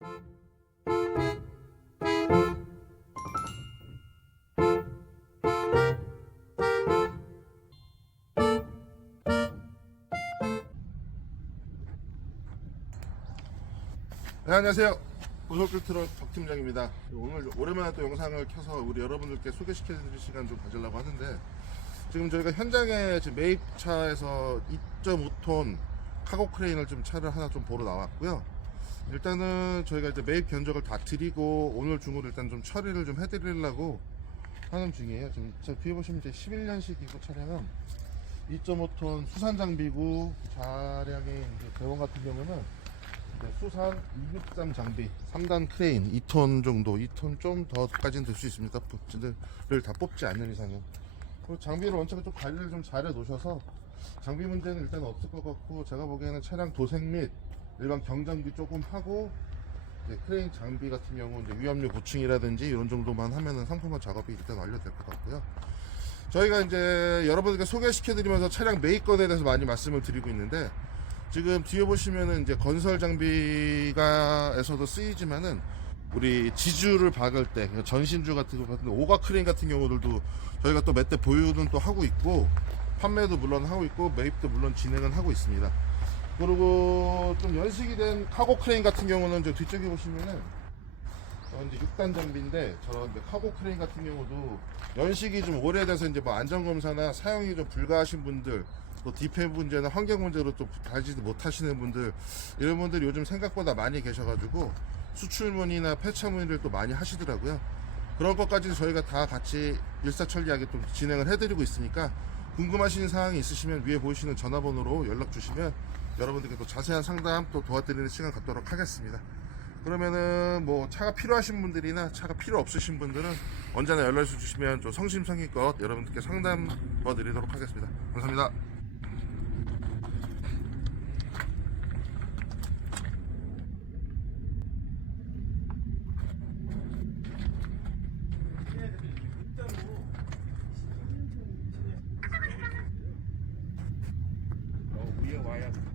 네, 안녕하세요. 고속길 트럭 박 팀장입니다. 오늘 오랜만에 또 영상을 켜서 우리 여러분들께 소개시켜드릴 시간 좀 가지려고 하는데 지금 저희가 현장에 지금 매입차에서 2.5톤 카고 크레인을 좀 차를 하나 좀 보러 나왔고요. 일단은 저희가 이제 매입 견적을 다 드리고 오늘 중으로 일단 좀 처리를 좀 해드리려고 하는 중이에요. 지금 저 뒤에 보시면 이제 11년식이고 차량은 2.5톤 수산 장비고 차량의 대원 같은 경우는 네, 수산 263 장비 3단 크레인 2톤 정도 2톤 좀 더까지는 될 수 있습니다 를다 뽑지 않는 이상은 그리고 장비를 원칙은 좀 관리를 좀 잘해 놓으셔서 장비 문제는 일단 없을 것 같고 제가 보기에는 차량 도색 및 일반 경장비 조금 하고 이제 크레인 장비 같은 경우 이제 위험료 보충이라든지 이런 정도만 하면은 상품화 작업이 일단 완료될 것 같고요 저희가 이제 여러분들께 소개시켜 드리면서 차량 매입건에 대해서 많이 말씀을 드리고 있는데 지금 뒤에 보시면은 이제 건설 장비가에서도 쓰이지만은 우리 지주를 박을 때 그러니까 전신주 같은 거 같은 오가 크레인 같은 경우들도 저희가 또 몇 대 보유는 또 하고 있고 판매도 물론 하고 있고 매입도 물론 진행은 하고 있습니다. 그리고 좀 연식이 된 카고 크레인 같은 경우는 저 뒤쪽에 보시면은 어, 이제 6단 장비인데 저런 이제 카고 크레인 같은 경우도 연식이 좀 오래돼서 이제 뭐 안전검사나 사용이 좀 불가하신 분들 또 디페 문제나 환경 문제로 또 달지도 못하시는 분들 이런 분들이 요즘 생각보다 많이 계셔가지고 수출문이나 폐차문의를 또 많이 하시더라고요. 그런 것까지 저희가 다 같이 일사천리하게 좀 진행을 해드리고 있으니까 궁금하신 사항이 있으시면 위에 보이시는 전화번호로 연락 주시면 여러분들께 또 자세한 상담 또 도와드리는 시간 갖도록 하겠습니다. 그러면은 뭐 차가 필요하신 분들이나 차가 필요 없으신 분들은 언제나 연락 주시면 좀 성심성의껏 여러분들께 상담 도와드리도록 하겠습니다. 감사합니다. Gracias.